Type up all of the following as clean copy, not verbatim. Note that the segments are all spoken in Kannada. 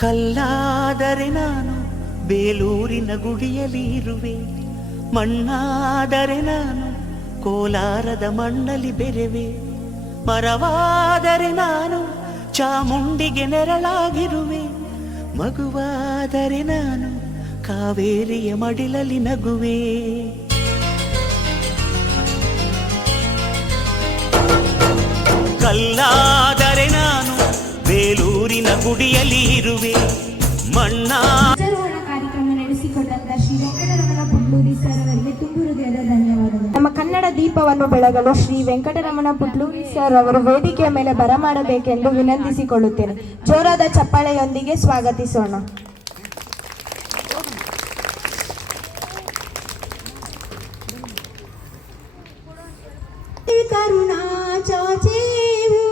ಕಲ್ಲಾದರೆ ನಾನು ಬೇಲೂರಿನ ಗುಡಿಯಲ್ಲಿ ಇರುವೆ, ಮಣ್ಣಾದರೆ ನಾನು ಕೋಲಾರದ ಮಣ್ಣಲ್ಲಿ ಬೆರೆವೆ, ಮರವಾದರೆ ನಾನು ಚಾಮುಂಡಿಗೆ ನೆರಳಾಗಿರುವೆ, ಮಗುವಾದರೆ ನಾನು ಕಾವೇರಿಯ ಮಡಿಲಲ್ಲಿ ನಗುವೆ. ಕಲ್ಲಾದರೆ ನಾನು ಬೇಲೂರಿನ ಗುಡಿಯಲ್ಲಿ ಇರುವೆ, ಕಾರ್ಯಕ್ರಮ ನಡೆಸಿಕೊಟ್ಟಂತ ಶ್ರೀ ವೆಂಕಟರಮಣ ಪುಟ್ಲೂರಿ ಸರ್ ಅವರಿಗೆ ತುಂಬು ಹೃದಯದ ಧನ್ಯವಾದಗಳು. ನಮ್ಮ ಕನ್ನಡ ದೀಪವನ್ನು ಬೆಳಗಲು ಶ್ರೀ ವೆಂಕಟರಮಣ ಪುಟ್ಲೂರಿ ಸರ್ ಅವರು ವೇದಿಕೆಯ ಮೇಲೆ ಬರಮಾಡಬೇಕೆಂದು ವಿನಂತಿಸಿಕೊಳ್ಳುತ್ತೇನೆ. ಜೋರಾದ ಚಪ್ಪಾಳೆಯೊಂದಿಗೆ ಸ್ವಾಗತಿಸೋಣ. ಕರುಣಾ ಚಾಚೇವು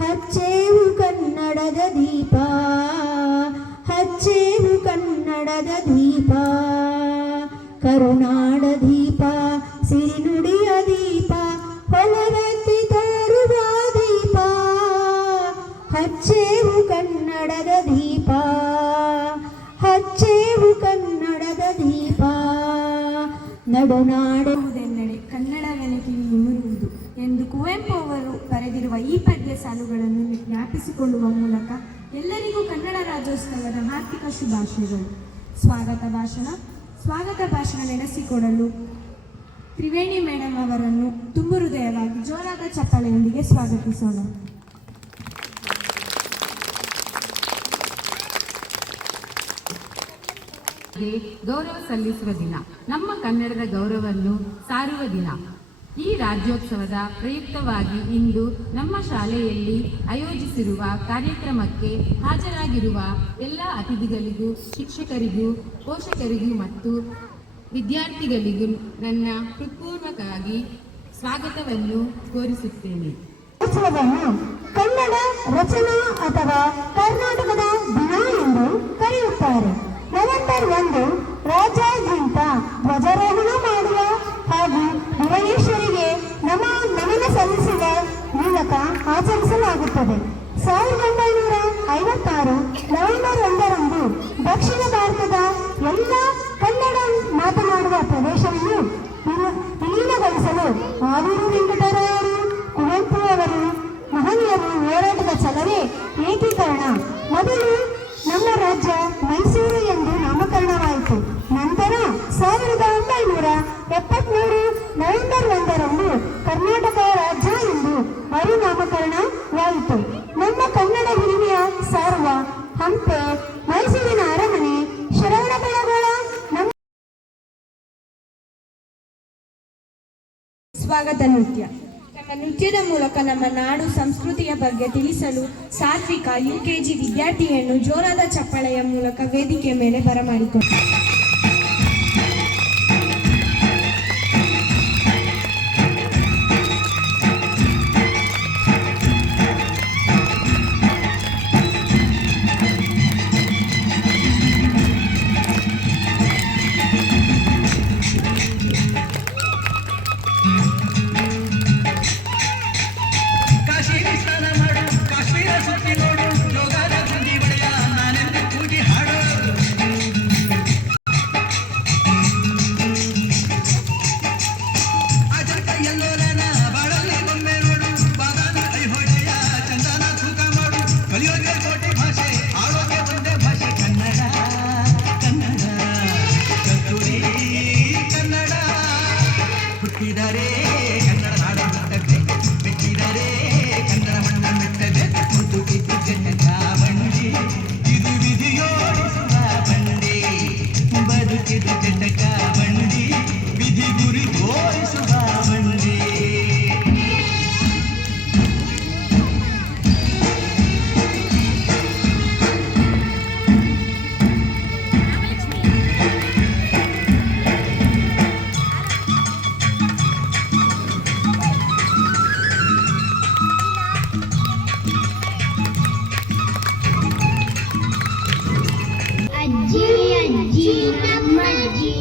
ಹಚ್ಚೇವು ಕನ್ನಡದ ದೀಪ, ಹಚ್ಚೇವು ಕನ್ನಡದ ದೀಪ, ಕರುನಾಡ ದೀಪ, ಸಿರಿನುಡಿಯ ದೀಪ, ಹೊಲವೆತ್ತಿ ತೋರುವ ದೀಪ, ಹಚ್ಚೇವು ಕನ್ನಡದ ದೀಪ, ಹಚ್ಚೇವು ಕನ್ನಡದ ದೀಪ. ನಡುನಾಡುವುದೆಂದರೆ ಕನ್ನಡವೆನೆ ಕಿವಿಯುರುವುದು ಎಂದು ಕುವೆಂಪು ಅವರು ಬರೆದಿರುವ ಈ ಪದ್ಯ ಸಾಲುಗಳನ್ನು ಜ್ಞಾಪಿಸಿಕೊಳ್ಳುವ ಮೂಲಕ ಎಲ್ಲರಿಗೂ ಕನ್ನಡ ರಾಜ್ಯೋತ್ಸವದ ಹಾರ್ದಿಕ ಶುಭಾಶಯಗಳು. ಸ್ವಾಗತ ಭಾಷಣ ನಡೆಸಿಕೊಡಲು ತ್ರಿವೇಣಿ ಮೇಡಮ್ ಅವರನ್ನು ತುಂಬು ಹೃದಯವಾಗಿ ಜೋರಾದ ಚಪ್ಪಾಳೆಯೊಂದಿಗೆ ಸ್ವಾಗತಿಸೋಣ. ಗೌರವ ಸಲ್ಲಿಸುವ ದಿನ, ನಮ್ಮ ಕನ್ನಡದ ಗೌರವವನ್ನು ಸಾರುವ ದಿನ. ಈ ರಾಜ್ಯೋತ್ಸವದ ಪ್ರಯುಕ್ತವಾಗಿ ಇಂದು ನಮ್ಮ ಶಾಲೆಯಲ್ಲಿ ಆಯೋಜಿಸಿರುವ ಕಾರ್ಯಕ್ರಮಕ್ಕೆ ಹಾಜರಾಗಿರುವ ಎಲ್ಲ ಅತಿಥಿಗಳಿಗೂ, ಶಿಕ್ಷಕರಿಗೂ, ಪೋಷಕರಿಗೂ ಮತ್ತು ವಿದ್ಯಾರ್ಥಿಗಳಿಗೂ ನನ್ನ ಹೃತ್ಪೂರ್ವಕವಾಗಿ ಸ್ವಾಗತವನ್ನು ಕೋರಿಸುತ್ತೇನೆ. ಕನ್ನಡ ರಚನಾ ಅಥವಾ ಕರ್ನಾಟಕದ ದಿನ ಎಂದು ಕರೆಯುತ್ತಾರೆ. ನವೆಂಬರ್ 1 ರಾಜ್ಯಾದ್ಯಂತ ಧ್ವಜಾರೋಹಣ ಮಾಡುವ ಹಾಗೂ ಭುವನೇಶ್ವರಿಗೆ ನಮನ ಸಲ್ಲಿಸುವ ಮೂಲಕ ಆಚರಿಸಲಾಗುತ್ತದೆ. 1956 ನವೆಂಬರ್ 1ರಂದು ದಕ್ಷಿಣ ಭಾರತದ ಎಲ್ಲ ಕನ್ನಡ ಮಾತನಾಡುವ ಪ್ರದೇಶವನ್ನು ವಿಲೀನಗೊಳಿಸಲು ಆಲೂರು ವೆಂಕಟರಾಯರು, ಕುವೆಂಪು ಅವರು ಮಹನೀಯರು ಹೋರಾಟದ ಛಲವೇ ಏಕೀಕರಣ. ಮೊದಲು ನಮ್ಮ ರಾಜ್ಯ ಮೈಸೂರು ಎಂದು ನಾಮಕರಣವಾಯಿತು. ನಂತರ 1973 ನವೆಂಬರ್ 1ರಂದು ಕರ್ನಾಟಕ ರಾಜ್ಯ ಎಂದು ಮರುನಾಮಕರಣವಾಯಿತು. ನಮ್ಮ ಕನ್ನಡ ಹಿರಿಮೆಯ ಸಾರುವ ಹಂಪೆ, ಮೈಸೂರಿನ ಅರಮನೆ, ಶ್ರವಣಬೆಳಗೊಳ ಸ್ವಾಗತ ನೃತ್ಯ. ನಮ್ಮ ನೃತ್ಯದ ಮೂಲಕ ನಮ್ಮ ನಾಡು ಸಂಸ್ಕೃತಿಯ ಬಗ್ಗೆ ತಿಳಿಸಲು ಸಾತ್ವಿಕ UKG ವಿದ್ಯಾರ್ಥಿಯನ್ನು ಜೋರಾದ ಚಪ್ಪಾಳೆಯ ಮೂಲಕ ವೇದಿಕೆಯ ಮೇಲೆ ಬರಮಾಡಿಕೊಂಡು ಅಜ್ಜಿ ಅಜ್ಜಿ ನಮ್ಮಜ್ಜಿ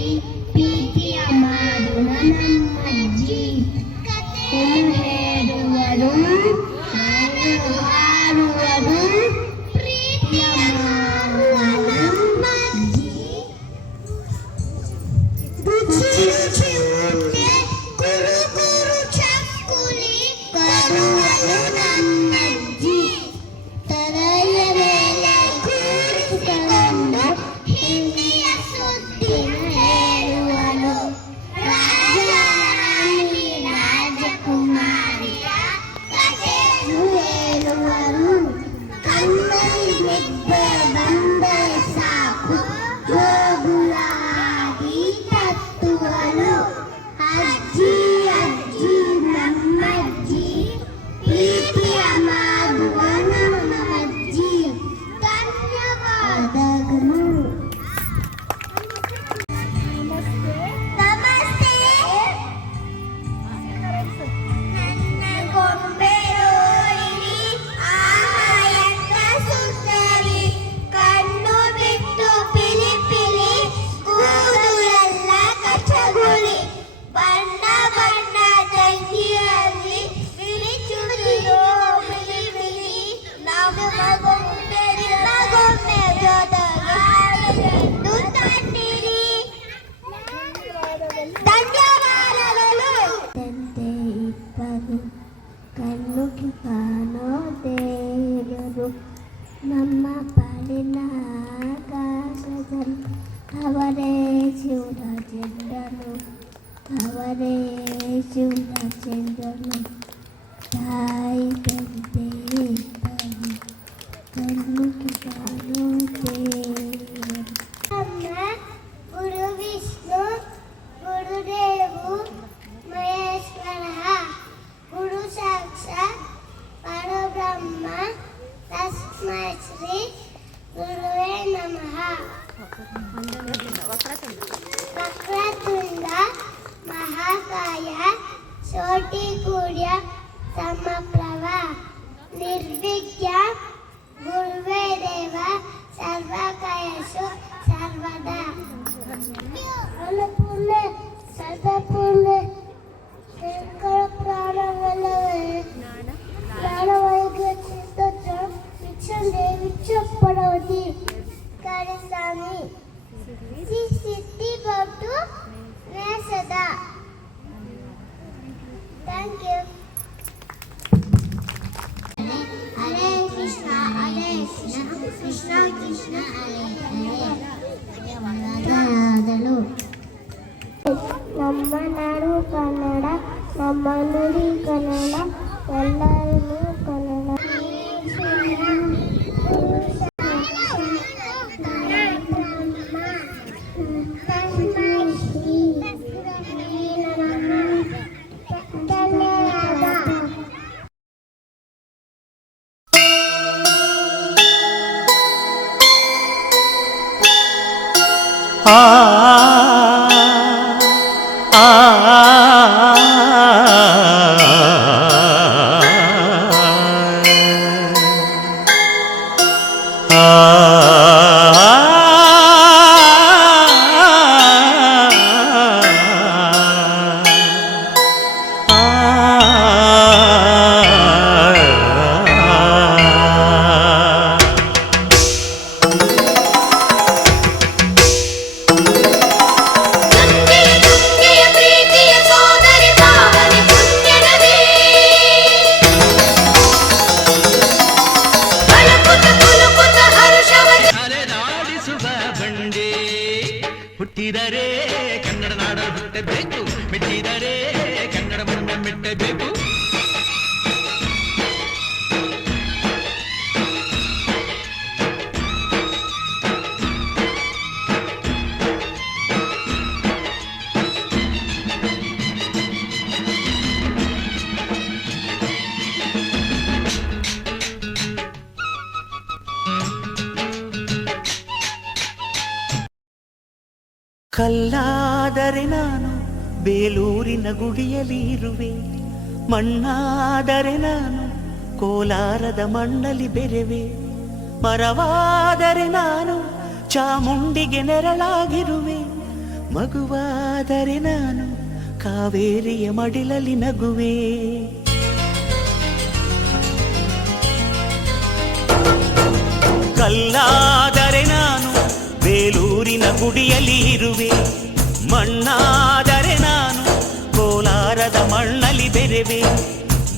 ಶಿವಚಂದ್ರನು ತಾಯಿ ತಂದೆ ಕಣ್ಣು ಕಾಣುತ್ತೆ. ಅಮ್ಮ ಗುರು ವಿಷ್ಣು ಗುರುದೇವು ಮಹೇಶ್ವರ ಗುರು ಸಾಕ್ಷಾತ್ ಪರಬ್ರಹ್ಮ ತಸ್ಮೈ ಶ್ರೀ ಗುರುವೇ ನಮಃ. ವಕ್ರತುಂಡ ಮಹಾಕಾಯ ಕೋಟಿಸೂರ್ಯ ಸಮಪ್ರಭ ನಿರ್ವಿಘ್ನ ಗುರುವೇ ದೇವ ಸರ್ವಕಾಯಸು ಸರ್ವದಾ. ಅನ್ನಪೂರ್ಣೆ ಸದಪೂರ್ಣೆ ಶಂಕರ ಪ್ರಾಣವಲ್ಲವೇ ಪ್ರಾಣವೈದ್ಯ ಚಿತ್ತ ವಿಕ್ಷಣೆ ವಿಕ್ಷಪಡೋದಿ ಕರಿಸ್ವಾಮಿ ಸಿದ್ಧಿ ಬಟ್ಟು ಸದಾ. Thank you. ಹರೇ ಕೃಷ್ಣ ಹರೇ ಕೃಷ್ಣ ಕೃಷ್ಣ ಕೃಷ್ಣ ಹರೇ ಹರೇ. ಧನ್ಯವಾದಗಳು. ನಮ್ಮ ನಾಡು ಕನ್ನಡ, ನಮ್ಮ ನುಡಿ ಕನ್ನಡ, ಎಲ್ಲರೂ ಕನ್ನಡ. ಆ ಆ ಹುಟ್ಟಿದರೆ ಕನ್ನಡ ನಾಡ ಹುಟ್ಟಬೇಕು, ಮೆಟ್ಟಿದರೆ ಕನ್ನಡ ಮಣ್ಣ ಮೆಟ್ಟಬೇಕು. ಕಲ್ಲಾದರೆ ನಾನು ಬೇಲೂರಿನ ಗುಡಿಯಲ್ಲಿ ಇರುವೆ, ಮಣ್ಣಾದರೆ ನಾನು ಕೋಲಾರದ ಮಣ್ಣಲ್ಲಿ ಬೆರೆವೆ, ಮರವಾದರೆ ನಾನು ಚಾಮುಂಡಿಗೆ ನೆರಳಾಗಿರುವೆ, ಮಗುವಾದರೆ ನಾನು ಕಾವೇರಿಯ ಮಡಿಲಲ್ಲಿ ನಗುವೆ. ಕಲ್ಲಾದರೆ ನಾನು ಬೇಲೂರಿನ ಗುಡಿಯಲ್ಲಿ ಇರುವೆ, ಮಣ್ಣಾದರೆ ನಾನು ಕೋಲಾರದ ಮಣ್ಣಲ್ಲಿ ಬೆರೆವೆ,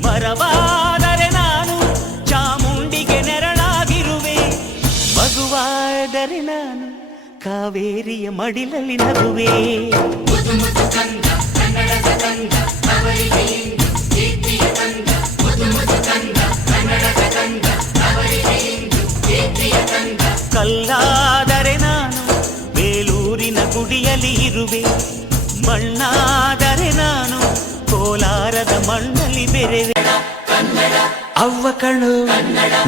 ಮರವಾದರೆ ನಾನು ಚಾಮುಂಡಿಗೆ ನೆರಳಾಗಿರುವೆ, ಮಗುವಾದರೆ ನಾನು ಕಾವೇರಿಯ ಮಡಿಲಲ್ಲಿ ನಗುವೆ. ಕಲ್ಲಾದರೆ ನಾನು ಬೇಲೂರಿನ ಗುಡಿಯಲ್ಲಿ ಇರುವೆ, ಮಣ್ಣಾದರೆ ನಾನು ಕೋಲಾರದ ಮಣ್ಣಲ್ಲಿ ಬೆರೆವೆ. ಅವ್ವ ಕಣ್ಣು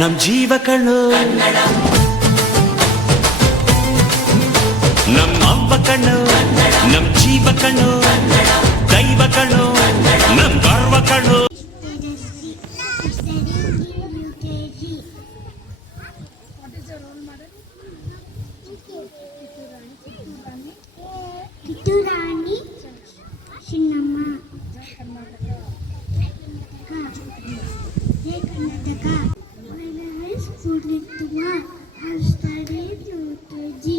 ನಮ್ ಜೀವ ಕಣ್ಣು, ನಮ್ಮ ಅವ್ವ ಕಣ್ಣು ನಮ್ ಜೀವ ಕಣ್ಣು, ದೈವ ಕಣ್ಣು ನಮ್ ಗರ್ವ ಕಣ್ಣು. ಕಿತ್ತೂರಾಣಿ ಚಿನ್ನಮ್ಮ Karnataka ಸ್ಫೂರ್ತಿತ್ವ ಹಸ್ತರಿ ನೂತುಜಿ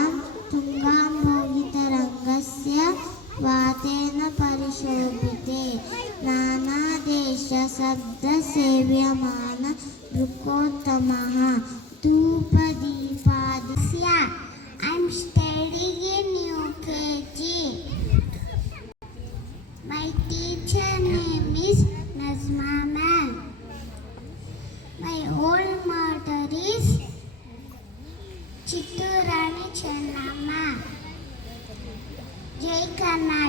गङ्गां तुङ्गां भोगितरङ्गस्य वातेन परिशोभिते नानादेशशब्दसेव्यमान दृकोत्तमः धूपदीपादस्य I'm studying in UKG. My teacher name is Nazma ma'am. My old mother is Chitturani Chennamma. Jai Karnataka.